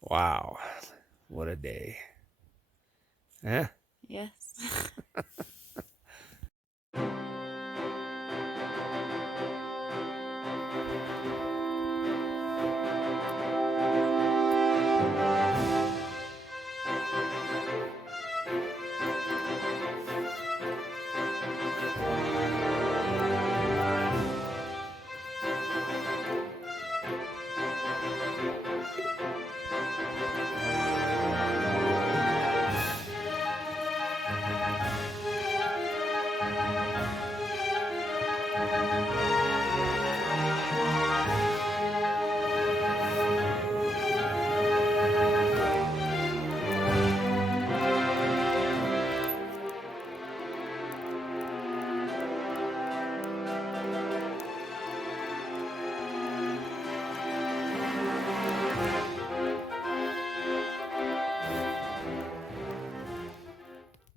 Wow, what a day. Eh? Yes.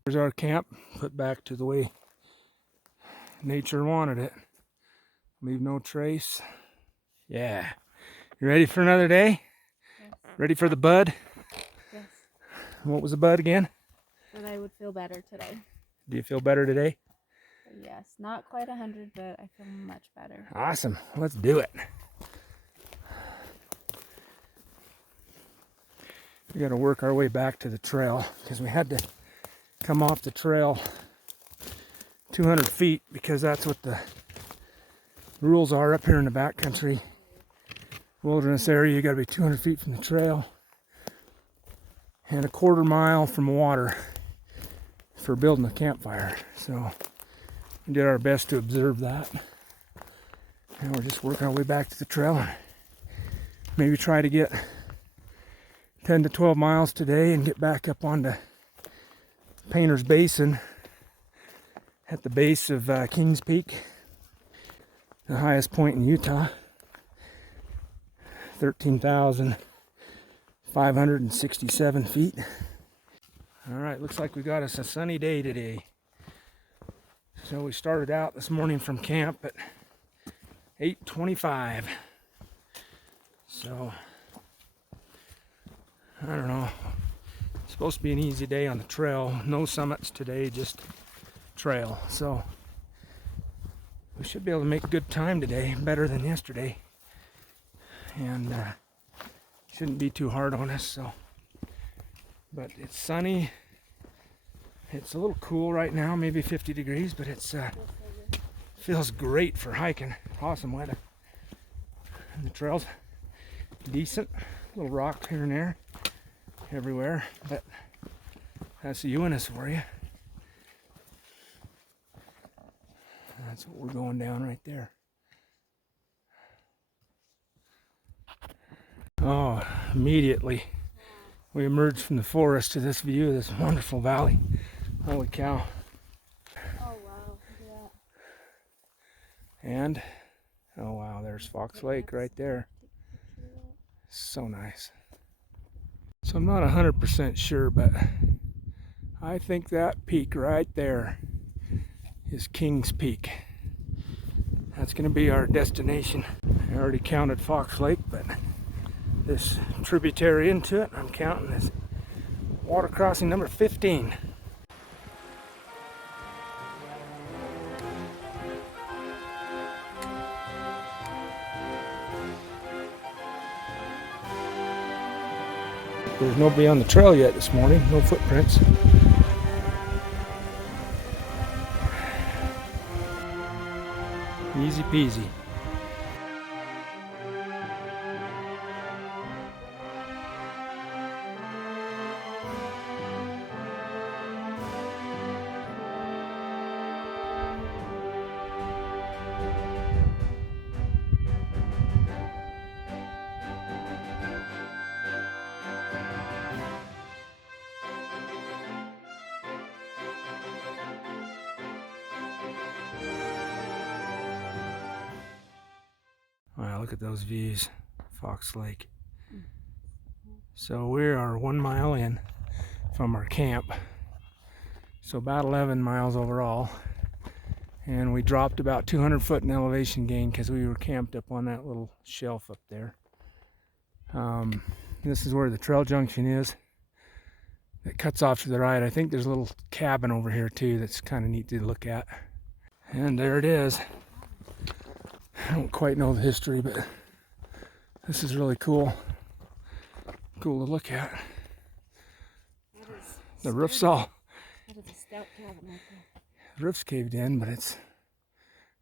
Here's our camp, put back to the way nature wanted it. Leave no trace. Yeah. You ready for another day? Yes. Ready for the bud? Yes. What was the bud again? That I would feel better today. Do you feel better today? Yes. Not quite 100, but I feel much better. Awesome. Let's do it. We got to work our way back to the trail because we had to come off the trail 200 feet because that's what the rules are up here in the backcountry wilderness area. You got to be 200 feet from the trail and a quarter mile from water for building a campfire. So we did our best to observe that. And we're just working our way back to the trail and maybe try to get 10 to 12 miles today and get back up onto Painters Basin at the base of Kings Peak, the highest point in Utah, 13,567 feet. All right, looks like we got us a sunny day today. So we started out this morning from camp at 8:25. So I don't know. It's supposed to be an easy day on the trail. No summits today, just trail. So we should be able to make a good time today, better than yesterday. And shouldn't be too hard on us. So, but it's sunny. It's a little cool right now, maybe 50 degrees, but it's feels great for hiking. Awesome weather. And the trail's decent. Little rocks here and there, everywhere, but that's the Uintas for you. That's what we're going down right there. Oh, immediately we emerged from the forest to this view of this wonderful valley. Holy cow. Oh, wow. Yeah. And, oh wow, there's Fox Lake right there. So nice. So I'm not 100% sure, but I think that peak right there is Kings Peak. That's going to be our destination. I already counted Fox Lake, but this tributary into it, I'm counting as water crossing number 15. There's nobody on the trail yet this morning, no footprints. Easy peasy. Wow, look at those views, Fox Lake. So we are 1 mile in from our camp. So about 11 miles overall. And we dropped about 200 foot in elevation gain because we were camped up on that little shelf up there. This is where the trail junction is. It cuts off to the right. I think there's a little cabin over here too that's kind of neat to look at. And there it is. I don't quite know the history, but this is really cool. Cool to look at. The roof's all... That is a stout cabin right there. The roof's caved in, but it's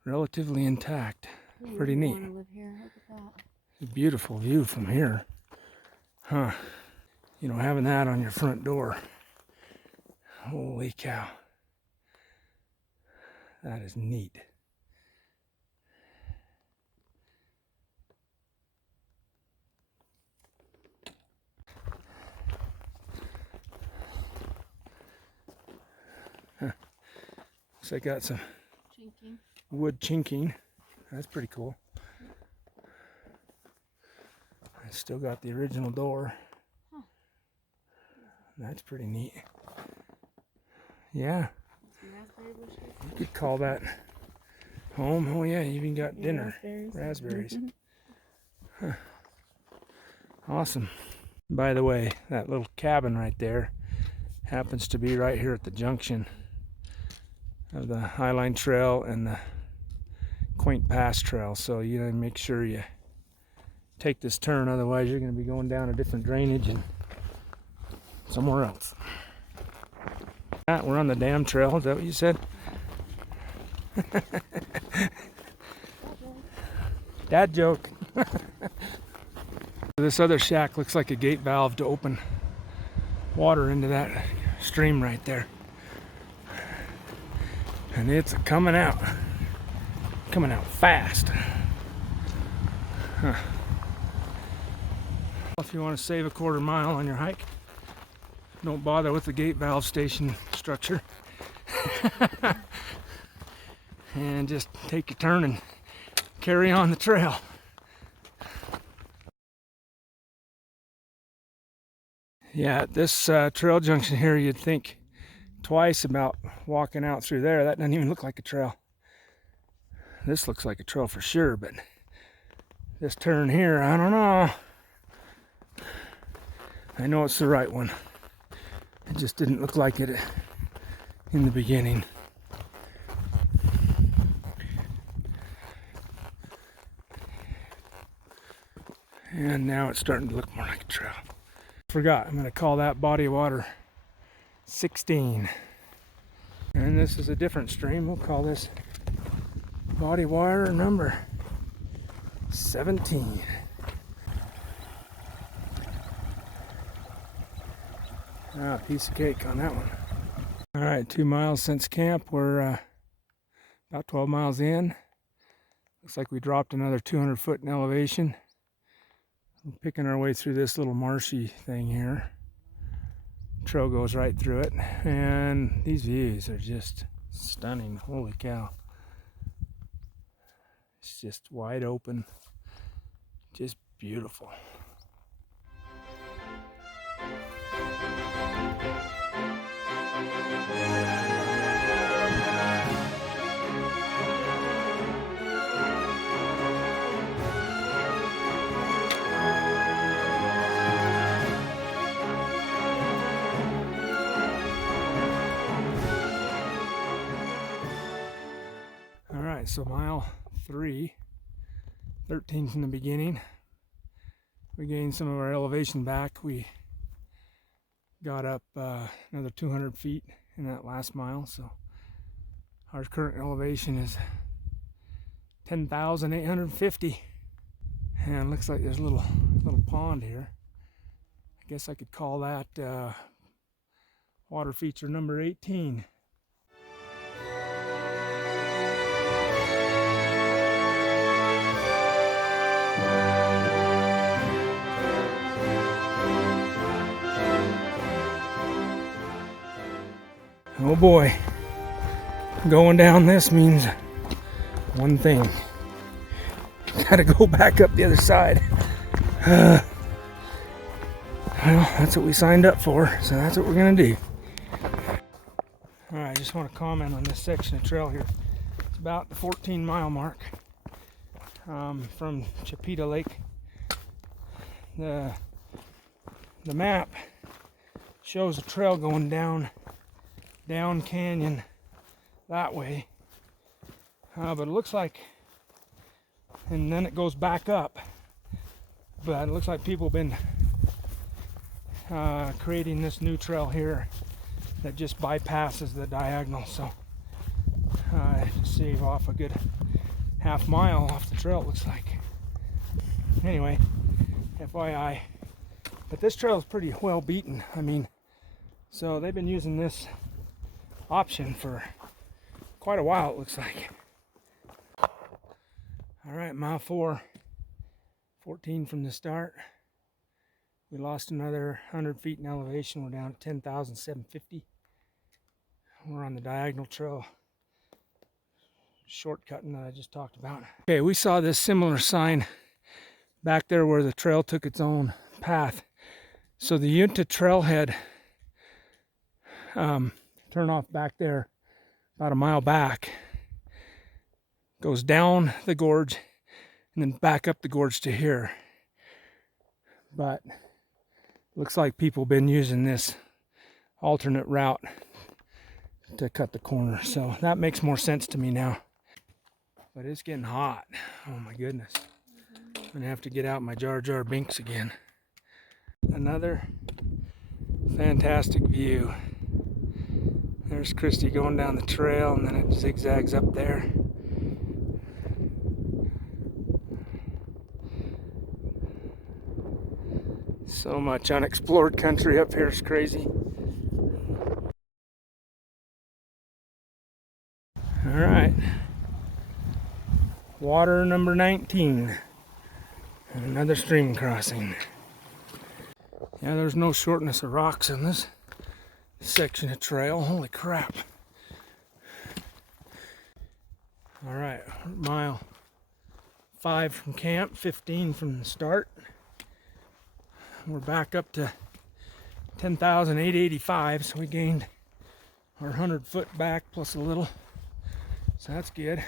relatively intact. Ooh, Pretty I neat. wanna live here. Look at that. It's a beautiful view from here. Huh. You know, having that on your front door. Holy cow. That is neat. Huh. Looks like got some Chinking. wood chinking. That's pretty cool. I still got the original door. Huh. That's pretty neat. Yeah. Some raspberry bushes. You could call that home. Oh yeah, you even got dinner. Raspberries. Raspberries. Huh. Awesome. By the way, that little cabin right there happens to be right here at the junction of the Highline Trail and the Quaint Pass Trail. So you gotta make sure you take this turn, otherwise you're gonna be going down a different drainage and somewhere else. We're on the dam trail, is that what you said? Dad joke. This other shack looks like a gate valve to open water into that stream right there. And it's coming out fast. Huh. If you want to save a quarter mile on your hike, don't bother with the gate valve station structure. And just take your turn and carry on the trail. Yeah, at this trail junction here, you'd think twice about walking out through there. That doesn't even look like a trail. This looks like a trail for sure, but this turn here, I don't know. I know it's the right one. It just didn't look like it in the beginning. And now it's starting to look more like a trail. Forgot, I'm going to call that body of water 16. And this is a different stream. We'll call this body of water number 17. Ah, piece of cake on that one. All right, 2 miles since camp. We're about 12 miles in. Looks like we dropped another 200 foot in elevation. We're picking our way through this little marshy thing here. Trail goes right through it, and these views are just stunning. Holy cow. It's just wide open, just beautiful. So mile 3, 13 from the beginning. We gained some of our elevation back. We got up another 200 feet in that last mile. So our current elevation is 10,850. And looks like there's a little pond here. I guess I could call that water feature number 18. Oh boy, going down this means one thing. Gotta go back up the other side. Well, that's what we signed up for, so that's what we're gonna do. Alright, I just want to comment on this section of trail here. It's about the 14-mile mark from Chipeta Lake. The the map shows a trail going down canyon that way, but it looks like, and then it goes back up, but it looks like people have been creating this new trail here that just bypasses the diagonal, so save off a good half mile off the trail, it looks like. Anyway, FYI, but this trail is pretty well beaten. I mean, so they've been using this option for quite a while, it looks like. All right, mile 4, 14 from the start. We lost another 100 feet in elevation. We're down at 10,750. We're on the diagonal trail, shortcutting that I just talked about. Okay, we saw this similar sign back there where the trail took its own path. So the Uinta trailhead turn off back there about a mile back, goes down the gorge and then back up the gorge to here. But looks like people have been using this alternate route to cut the corner, so that makes more sense to me now. But it's getting hot. Oh my goodness. I'm gonna have to get out my Jar Jar Binks again. Another fantastic view. There's Kristy going down the trail, and then it zigzags up there. So much unexplored country up here, it's crazy. All right, water number 19, and another stream crossing. Yeah, there's no shortness of rocks in this section of trail. Holy crap. All right, mile 5 from camp, 15 from the start. We're back up to 10,885, so we gained our 100 foot back plus a little, so that's good.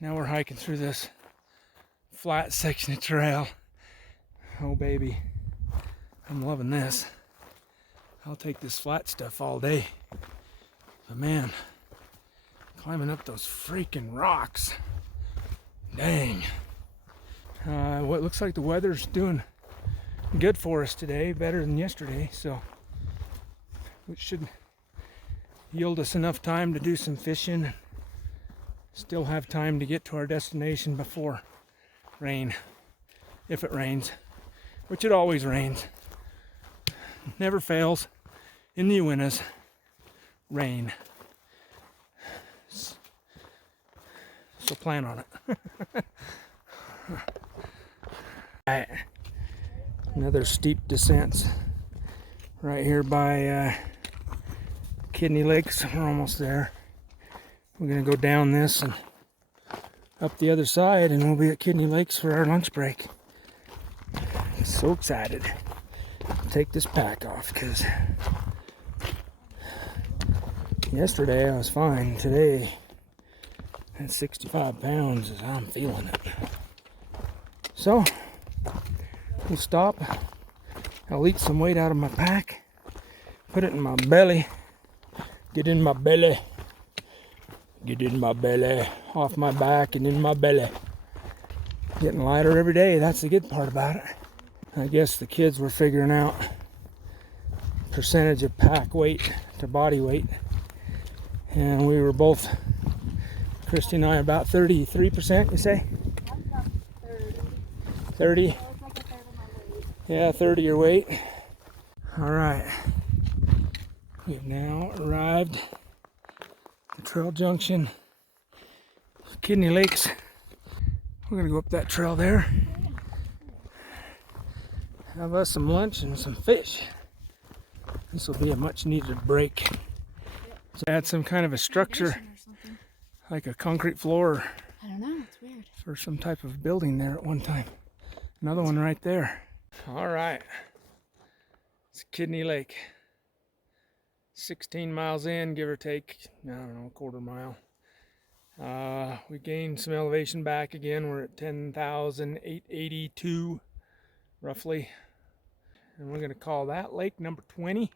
Now we're hiking through this flat section of trail. Oh baby, I'm loving this. I'll take this flat stuff all day, but man, climbing up those freaking rocks, dang. What looks like the weather's doing good for us today, better than yesterday, so it should yield us enough time to do some fishing, still have time to get to our destination before rain, if it rains, which it always rains, never fails in the Uintas, rain, so plan on it. All right. Another steep descent right here by Kidney Lakes. We're almost there. We're gonna go down this and up the other side, and we'll be at Kidney Lakes for our lunch break. So excited. I'll take this pack off because yesterday I was fine. Today at 65 pounds, I'm feeling it. So we'll stop. I'll eat some weight out of my pack, put it in my belly, get in my belly, off my back and in my belly. Getting lighter every day, that's the good part about it. I guess the kids were figuring out percentage of pack weight to body weight, and we were both, Kristy and I, about 33%, you say? 30? Yeah, 30 your weight. All right, we've now arrived at the trail junction, Kidney Lakes. We're gonna go up that trail there, have us some lunch and some fish. This will be a much needed break. So add some kind of a structure, like a concrete floor. I don't know, it's weird. For some type of building there at one time. Another one right there. All right, it's Kidney Lake. 16 miles in, give or take, I don't know, a quarter mile. We gained some elevation back again. We're at 10,882 roughly. And we're gonna call that lake number 20.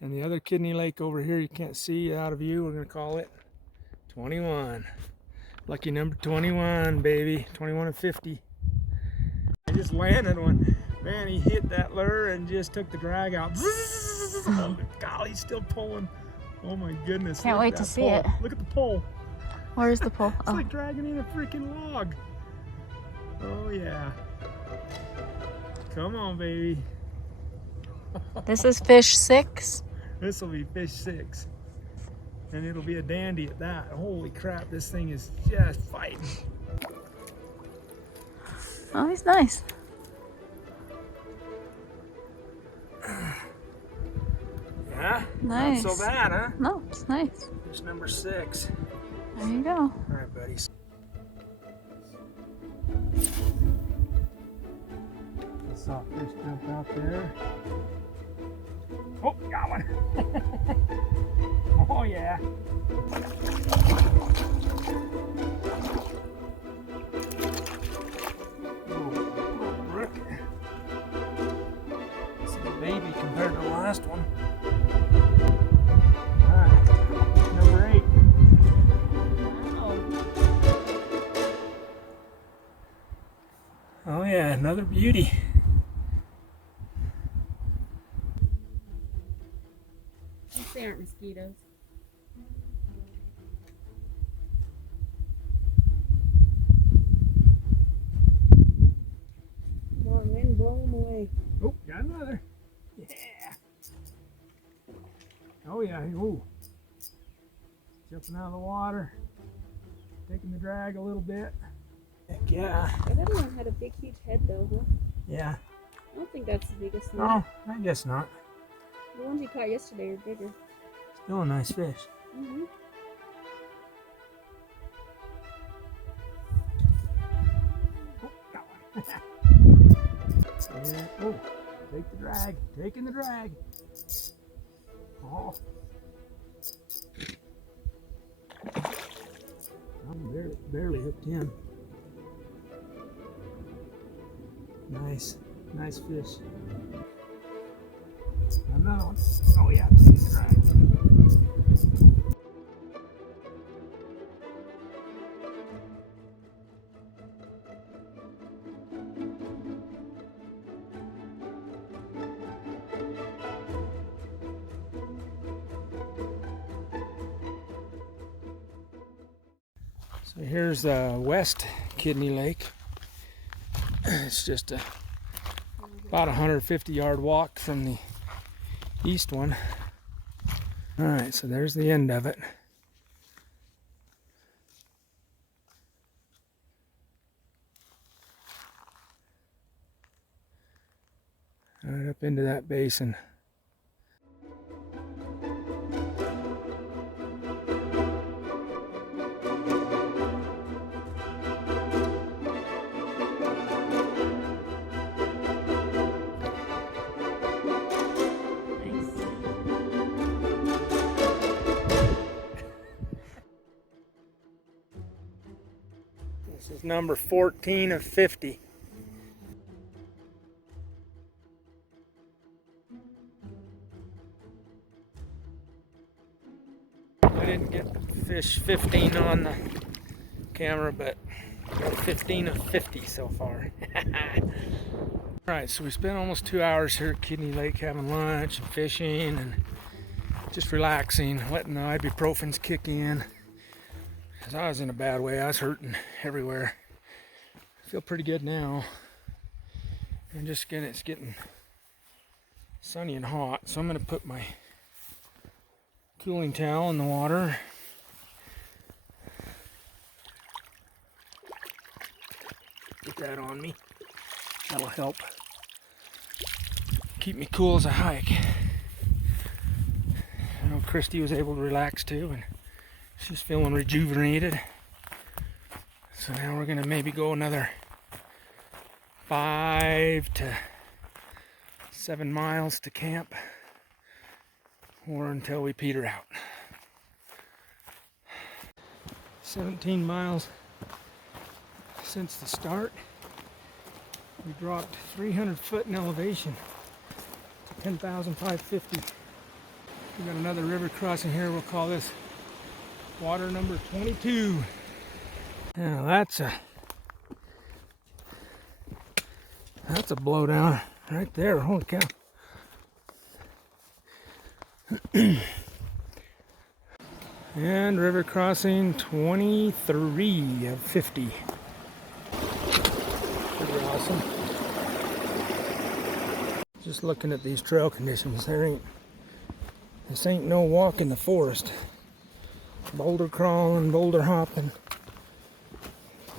And the other kidney lake over here, you can't see out of view, we're gonna call it 21. Lucky number 21, baby. 21 and 50. I just landed one. Man, he hit that lure and just took the drag out. Oh, golly, he's still pulling. Oh my goodness. Can't wait to see pole. it. Look at the pole. Where's the pole? It's like dragging in a freaking log. Oh yeah. Come on, baby. This is fish 6. This will be fish 6. And it'll be a dandy at that. Holy crap, this thing is just fighting. Oh, he's nice. Yeah? Nice. Not so bad, huh? No, it's nice. Fish number 6. There you go. All right, buddies. I saw a fish jump out there. Oh, got one. Oh, yeah. Little brook. It's a baby compared to the last one. All right, number 8. Oh yeah, another beauty. They aren't mosquitoes. Come on, wind, blow them away. Oh, got another. Yeah. Oh yeah, ooh. Jumping out of the water. Taking the drag a little bit. Heck yeah. That other one had a big, huge head though, huh? Yeah. I don't think that's the biggest one. No, I guess not. The ones you caught yesterday are bigger. Still a nice fish. Mm-hmm. Oh, got one. Yeah. Oh, take the drag. Taking the drag. Oh. I'm barely hooked in. Nice. Nice fish. Another one. Oh yeah, take the drag. So here's the West Kidney Lake. It's just about a 150-yard walk from the east one. All right, so there's the end of it. Right up into that basin. This is number 14 of 50. I didn't get fish 15 on the camera, but got 15 of 50 so far. Alright, so we spent almost 2 hours here at Kidney Lake having lunch and fishing and just relaxing, letting the ibuprofens kick in. Because I was in a bad way, I was hurting everywhere. I feel pretty good now. And just it's getting sunny and hot, so I'm going to put my cooling towel in the water. Get that on me. That'll help keep me cool as I hike. I know Kristy was able to relax too, and she's feeling rejuvenated. So now we're gonna maybe go another 5 to 7 miles to camp, or until we peter out. 17 miles since the start. We dropped 300 foot in elevation. 10,550. We got another river crossing here. We'll call this water number 22. Now that's a blowdown right there. Holy cow. And river crossing 23 of 50. Pretty awesome. Just looking at these trail conditions, this ain't no walk in the forest. Boulder crawling, boulder hopping,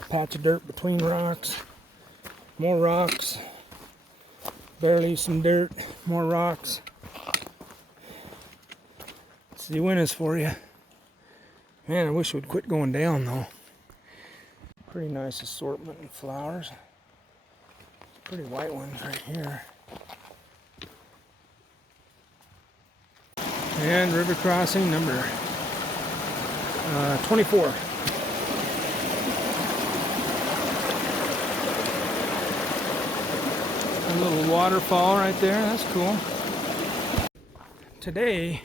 patch of dirt between rocks, more rocks, barely some dirt, more rocks. It's the Uintas for you. Man, I wish we'd quit going down though. Pretty nice assortment of flowers. Pretty white ones right here. And river crossing number 24. A little waterfall right there, that's cool. Today,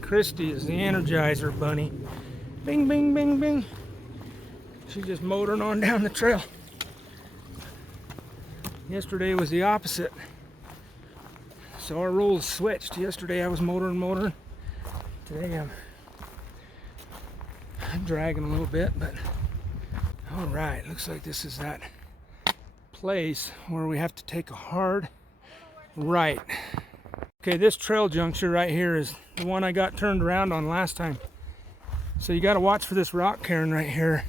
Kristy is the Energizer Bunny. Bing, bing, bing, bing. She's just motoring on down the trail. Yesterday was the opposite. So our roles switched. Yesterday I was motoring. Today I'm dragging a little bit, but all right. Looks like this is that place where we have to take a hard right. Okay, this trail juncture right here is the one I got turned around on last time. So you got to watch for this rock cairn right here,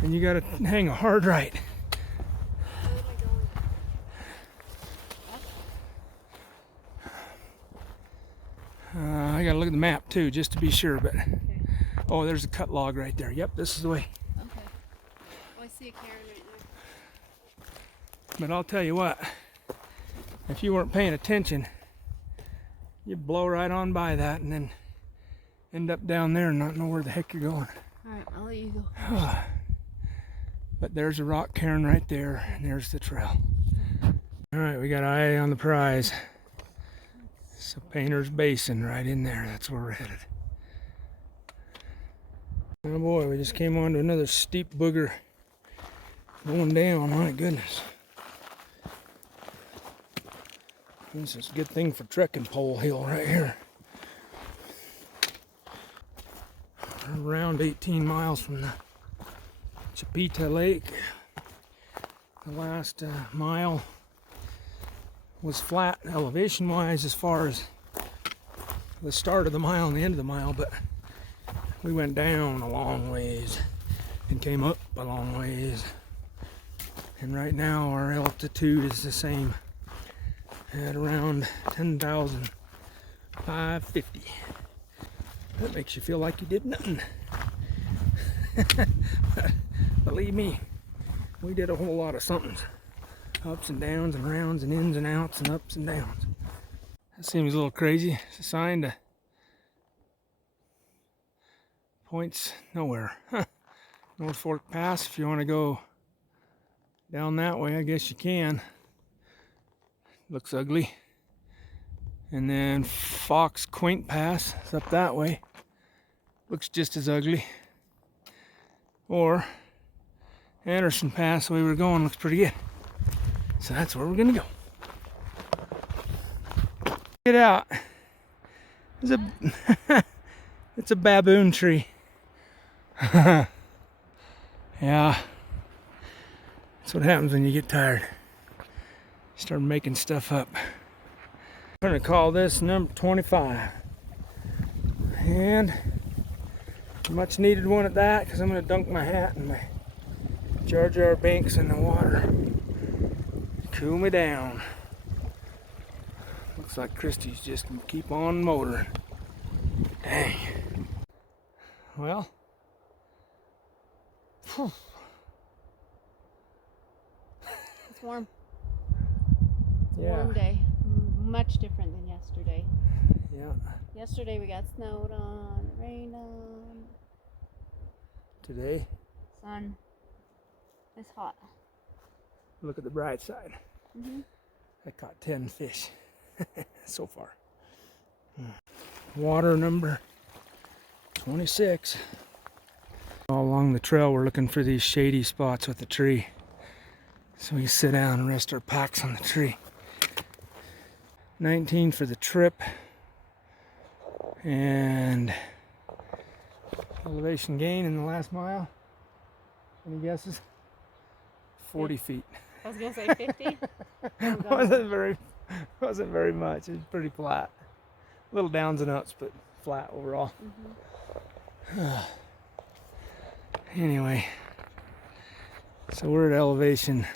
and you got to hang a hard right. I gotta look at the map too, just to be sure, but okay. Oh, there's a cut log right there. Yep, this is the way. Okay. Oh, I see a cairn right there. But I'll tell you what, if you weren't paying attention, you'd blow right on by that and then end up down there and not know where the heck you're going. Alright, I'll let you go. But there's a rock cairn right there, and there's the trail. Alright, we got eye on the prize. So Painters Basin right in there, that's where we're headed. Oh boy, we just came onto another steep booger going down, my goodness. This is a good thing for trekking pole hill right here. We're around 18 miles from the Uinta Lake. The last mile was flat elevation wise as far as the start of the mile and the end of the mile, but we went down a long ways and came up a long ways, and right now our altitude is the same at around 10,550. That makes you feel like you did nothing. Believe me, we did a whole lot of somethings. Ups and downs and rounds and ins and outs and ups and downs. That seems a little crazy. It's a sign to points nowhere. North Fork Pass, if you want to go down that way, I guess you can. Looks ugly. And then Fox Quaint Pass is up that way. Looks just as ugly. Or Anderson Pass, the way we're going, looks pretty good. So that's where we're gonna go. Get out. It's it's a baboon tree. Yeah. That's what happens when you get tired. Start making stuff up. I'm gonna call this number 25. And a much needed one at that, because I'm gonna dunk my hat and my Jar Jar Binks in the water. Cool me down. Looks like Kristy's just gonna keep on motoring. Dang. Well. Whew. It's warm. It's a Yeah. warm day. Much different than yesterday. Yeah. Yesterday we got snowed on, rained on. Today, Sun. It's hot. look at the bright side. I caught 10 fish so far. Water number 26. All along the trail we're looking for these shady spots with the tree, so we can sit down and rest our packs on the tree. 19 for the trip, and elevation gain in the last mile. Any guesses? 40 feet. I was gonna say 50. wasn't very much. It was pretty flat. Little downs and ups, but flat overall. Anyway, so we're at elevation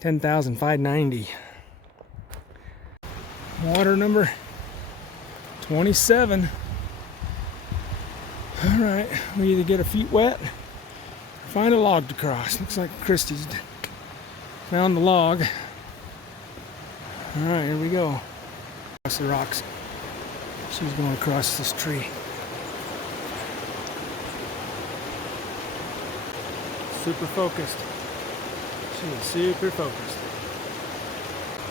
10,590. Water number 27. All right, we either get our feet wet or find a log to cross. Looks like Kristy's found the log. All right, here we go. Across the rocks. She's going across this tree. Super focused. She is super focused.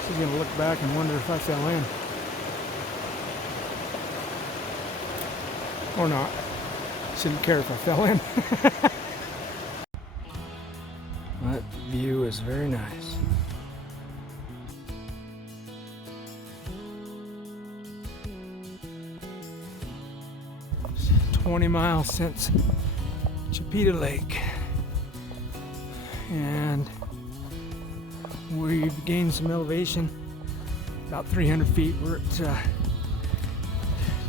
She's going to look back and wonder if I fell in. Or not. Shouldn't care if I fell in. That view is very nice. It's 20 miles since Chipeta Lake. And we've gained some elevation, about 300 feet. We're at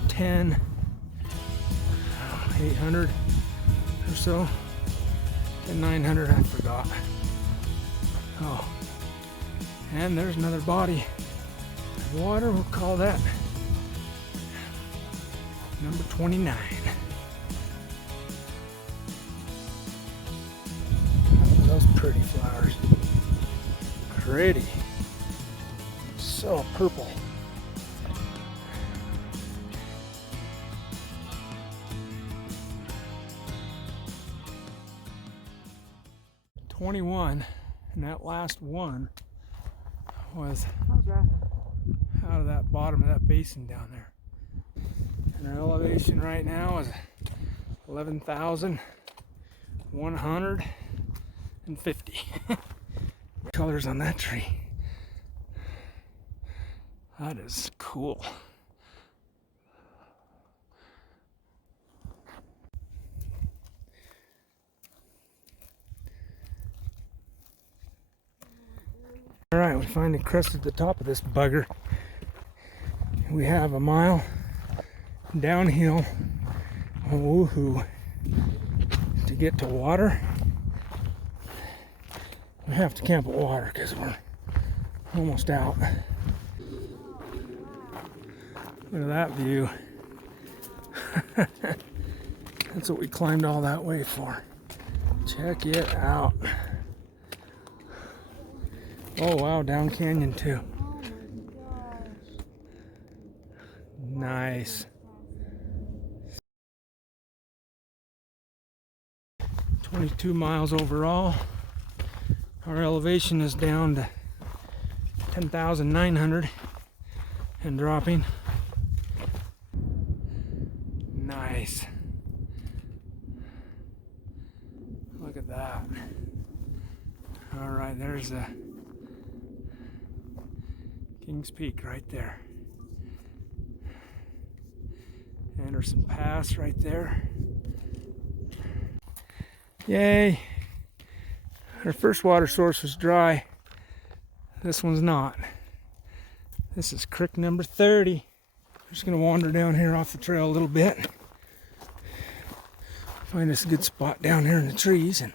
10,800 or so. 10,900, I forgot. Oh, and there's another body of water. We'll call that number 29. Those pretty flowers. Pretty. So purple. $21, and that last one was out of that bottom of that basin down there. And our elevation right now is 11,150. Colors on that tree. That is cool. All right, we finally crested the top of this bugger. We have a mile downhill, woohoo, to get to water. We have to camp at water because we're almost out. Look at that view. That's what we climbed all that way for. Check it out. Oh wow, down canyon too. Nice. 22 miles overall. Our elevation is down to 10,900 and dropping. Nice. Look at that. All right, there's a Kings Peak right there. Anderson Pass right there. Yay! Our first water source was dry. This one's not. This is creek number 30. I'm just gonna wander down here off the trail a little bit. Find us a good spot down here in the trees and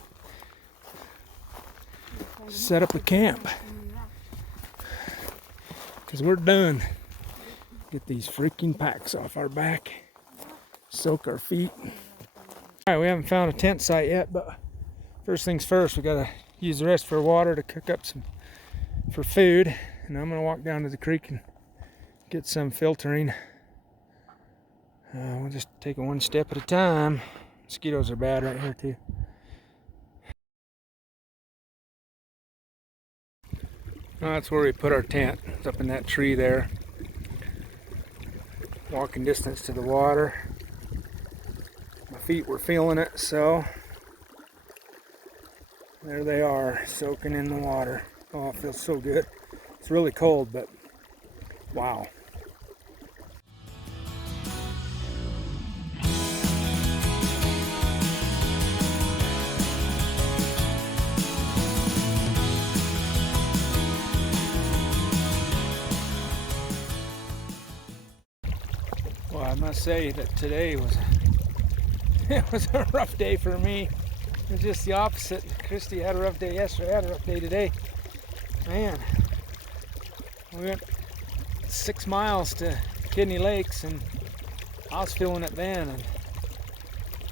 set up a camp. Because we're done. Get these freaking packs off our back. Soak our feet. Alright, we haven't found a tent site yet, but first things first, we gotta use the rest for water to cook up some for food. And I'm gonna walk down to the creek and get some filtering. We'll just take it one step at a time. Mosquitoes are bad right here too. That's where we put our tent. It's up in that tree there. Walking distance to the water. My feet were feeling it, so there they are, soaking in the water. Oh, it feels so good. It's really cold, but wow. Well, I must say that today was it was a rough day for me. It was just the opposite. Kristy had a rough day yesterday. I had a rough day today. Man, we went 6 miles to Kidney Lakes, and I was feeling it then, and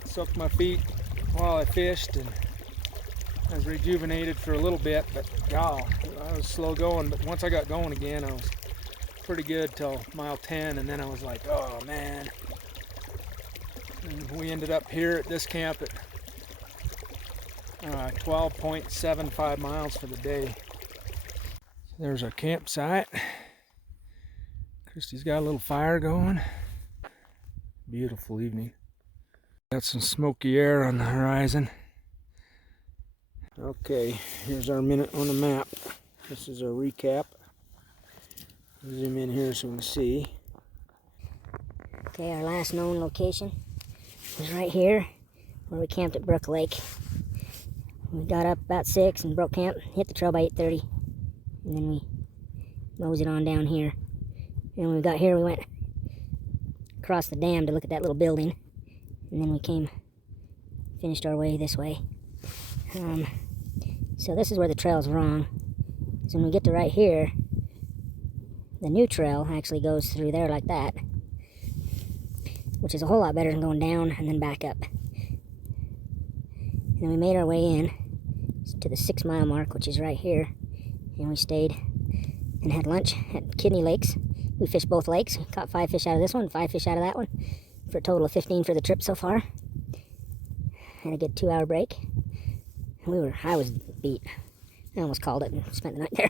soaked my feet while I fished, and I was rejuvenated for a little bit, but God, I was slow going. But once I got going again, I was pretty good till mile 10, and then I was like, oh man. And we ended up here at this camp at 12.75 miles for the day. There's our campsite. Kristy's got a little fire going. Beautiful evening. Got some smoky air on the horizon. Okay, here's our minute on the map. This is our recap. Zoom in here so we can see. Okay, our last known location was right here where we camped at Brook Lake. We got up about 6 and broke camp, hit the trail by 8:30, and then we moseyed on down here. And when we got here, we went across the dam to look at that little building, and then we finished our way this way. So this is where the trail's wrong. So when we get to right here, the new trail actually goes through there like that, which is a whole lot better than going down and then back up. And we made our way in to the 6 mile mark, which is right here, and we stayed and had lunch at Kidney Lakes. We fished both lakes, caught 5 fish out of this one, 5 fish out of that one, for a total of 15 for the trip so far. Had a good 2-hour break. I was beat. I almost called it and spent the night there.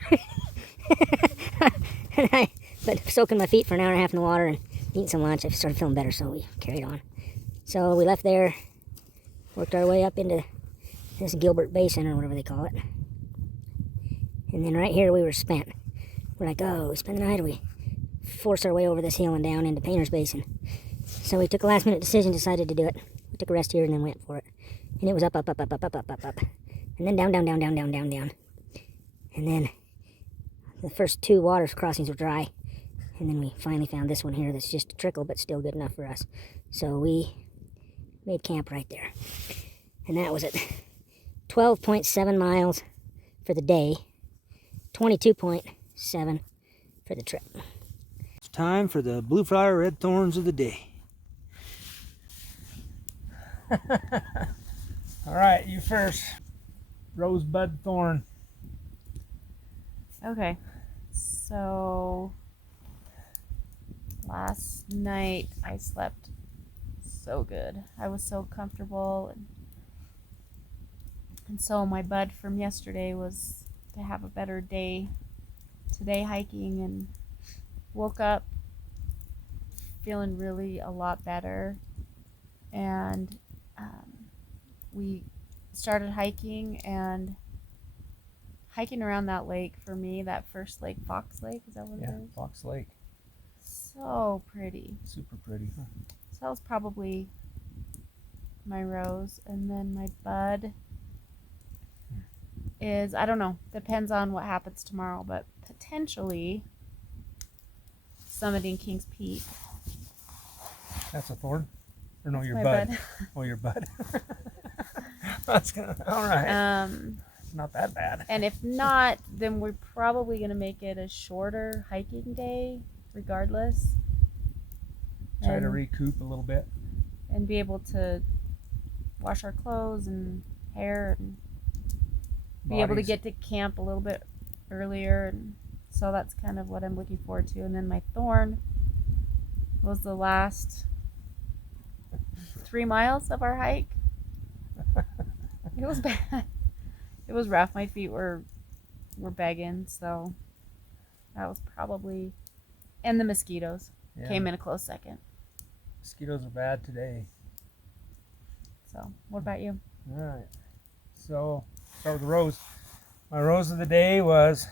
But soaking my feet for an hour and a half in the water and eating some lunch, I started feeling better, so we carried on. So we left there, worked our way up into this Gilbert Basin, or whatever they call it. And then right here we were spent. We're like, oh, we spend the night, or we force our way over this hill and down into Painters Basin. So we took a last minute decision, decided to do it. We took a rest here and then went for it. And it was up, up, up, up, up, up, up, up, up. And then down, down, down, down, down, down, down. And then the first 2 water crossings were dry. And then we finally found this one here that's just a trickle, but still good enough for us. So we made camp right there. And that was it. 12.7 miles for the day, 22.7 for the trip. It's time for the blue flower red thorns of the day. All right, you first. Rosebud thorn. Okay, so last night I slept so good. I was so comfortable, and so my bud from yesterday was to have a better day today hiking, and woke up feeling really a lot better. And we started hiking, and hiking around that lake, for me, that first lake, Fox Lake, is that what it is? Yeah, Fox Lake. So pretty. Super pretty. Huh? So that was probably my rose. And then my bud is, I don't know, depends on what happens tomorrow, but potentially summiting Kings Peak. That's a thorn? Or no, your My bud. bud. Oh, your bud. That's gonna, all right. It's not that bad. And if not, then we're probably going to make it a shorter hiking day, regardless. Try to recoup a little bit. And be able to wash our clothes and hair, and be able to get to camp a little bit earlier. And so that's kind of what I'm looking forward to. And then my thorn was the last 3 miles of our hike. It was bad. It was rough. My feet were begging, so That was probably, and the mosquitoes Yeah. came in a close second. Mosquitoes are bad today. So, what about you? All right. So, start with the rose. My rose of the day was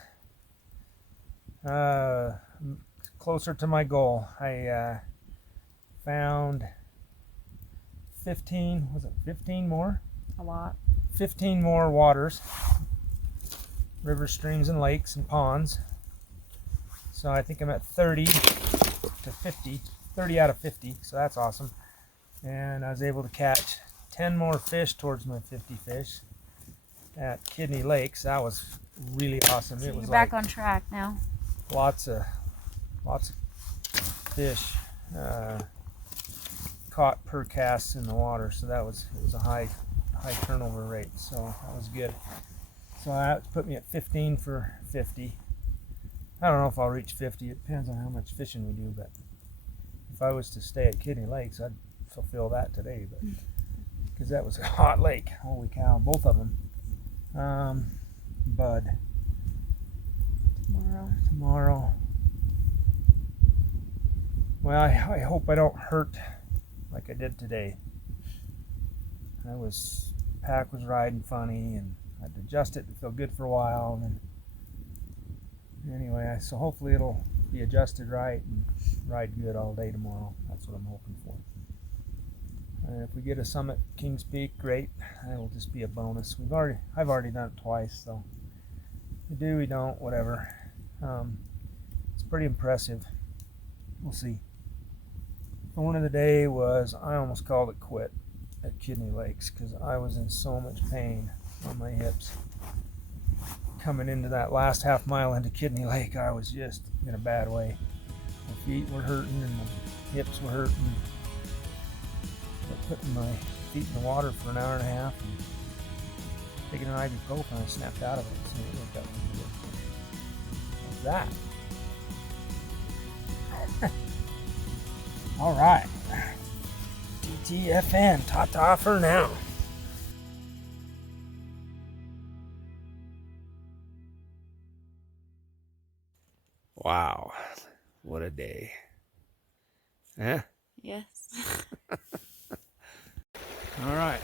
closer to my goal. I found 15, was it 15 more? A lot. 15 more waters, rivers, streams, and lakes and ponds. So I think I'm at 30 to 50, 30 out of 50, so that's awesome. And I was able to catch 10 more fish towards my 50 fish at Kidney Lakes. That was really awesome. So It you're was back like on track now. lots of fish caught per cast in the water, so it was a high turnover rate, so that was good. So that put me at 15 for 50. I don't know if I'll reach 50. It depends on how much fishing we do, but if I was to stay at Kidney Lakes, I'd fulfill that today, but because that was a hot lake. Holy cow, both of them. Bud. Tomorrow. Well, I hope I don't hurt like I did today. Pack was riding funny, and I'd adjust it to feel good for a while, and then anyway, so hopefully it'll be adjusted right and ride good all day tomorrow. That's what I'm hoping for. And if we get a summit Kings Peak, great. That'll just be a bonus. I've already done it twice, so we do, we don't, whatever. It's pretty impressive. We'll see. The one of the day was I almost called it quit at Kidney Lakes because I was in so much pain on my hips. Coming into that last half mile into Kidney Lake, I was just in a bad way. My feet were hurting and my hips were hurting. I putting my feet in the water for an hour and a half and taking an ibuprofen, I snapped out of it. So it worked out pretty good. Like that. All right. TTFN, ta-ta for now. Wow, what a day. Huh? Yes. All right,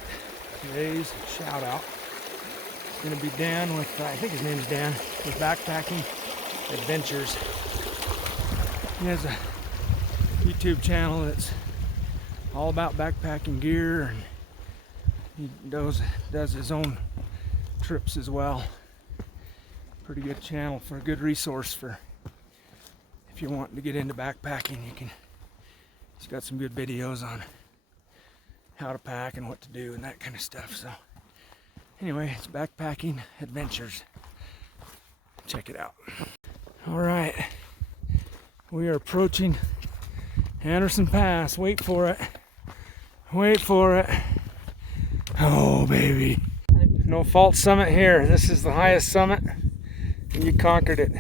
today's shout out is going to be Dan with, I think his name's Dan, with Backpacking Adventures. He has a YouTube channel that's all about backpacking gear, and he does his own trips as well. Pretty good channel for a good resource for if you're wanting to get into backpacking. He's got some good videos on how to pack and what to do and that kind of stuff. So anyway, it's Backpacking Adventures. Check it out. All right, we are approaching Anderson Pass. Wait for it. Wait for it. Oh, baby. No fault summit here. This is the highest summit, and you conquered it.